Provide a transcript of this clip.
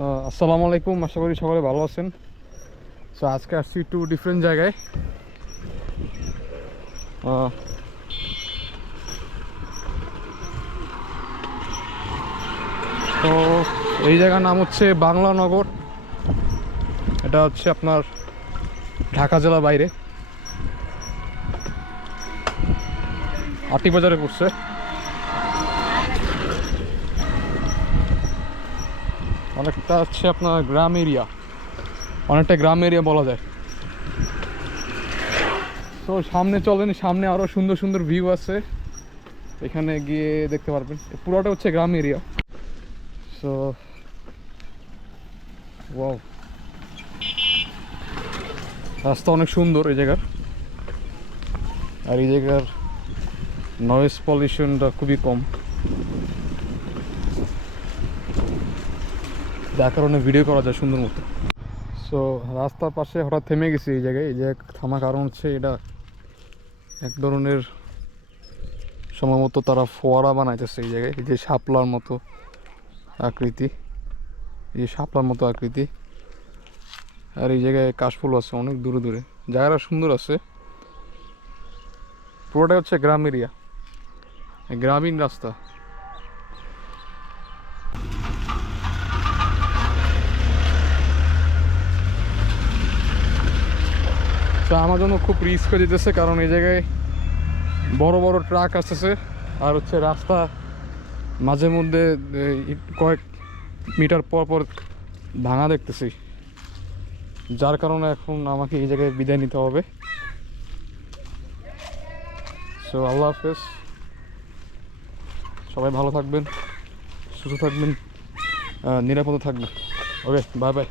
আসসালামু আলাইকুম, আশা করি সকলে ভালো আছেন। সো আজকে আসছি একটু ডিফারেন্ট জায়গায়। তো এই জায়গার নাম হচ্ছে বাংলা নগর এটা হচ্ছে আপনার ঢাকা জেলা বাইরে। আটি বাজারে পড়ছে। অনেকটা হচ্ছে আপনার গ্রাম এরিয়া। অনেকটা গ্রাম এরিয়া বলা যায়। তো সামনে চলেন, সামনে আরও সুন্দর সুন্দর ভিউ আছে। এখানে গিয়ে দেখতে পারবেন। পুরোটা হচ্ছে গ্রাম এরিয়া। সো ওয়াও রাস্তা অনেক সুন্দর এই জায়গার। আর এই জায়গার নয়েজ পলিউশনটা খুবই কম। যার কারণে ভিডিও করা যায় সুন্দর মতো। সো রাস্তার পাশে হঠাৎ থেমে গেছি এই জায়গায়। এই থামার কারণ হচ্ছে এটা এক ধরনের সময় মতো তারা ফোয়ারা বানাইতেছে এই জায়গায়। এই যে শাপলার মতো আকৃতি। এই যে শাপলার মতো আকৃতি। আর এই জায়গায় কাশফুল আছে, অনেক দূরে দূরে। জায়গাটা সুন্দর আছে। পুরোটা হচ্ছে গ্রাম এরিয়া গ্রামীণ রাস্তা। তো আমার জন্য খুব রিস্ক হয়ে যেতেছে কারণ এই জায়গায় বড় বড় ট্রাক আসতেছে আর হচ্ছে রাস্তা মাঝে মধ্যে কয়েক মিটার পর পর ভাঙা দেখতেছি। যার কারণে এখন আমাকে এই জায়গায় বিদায় নিতে হবে। সো আল্লাহ হাফেজ। সবাই ভালো থাকবেন, সুস্থ থাকবেন নিরাপদে থাকবেন। Okay bye bye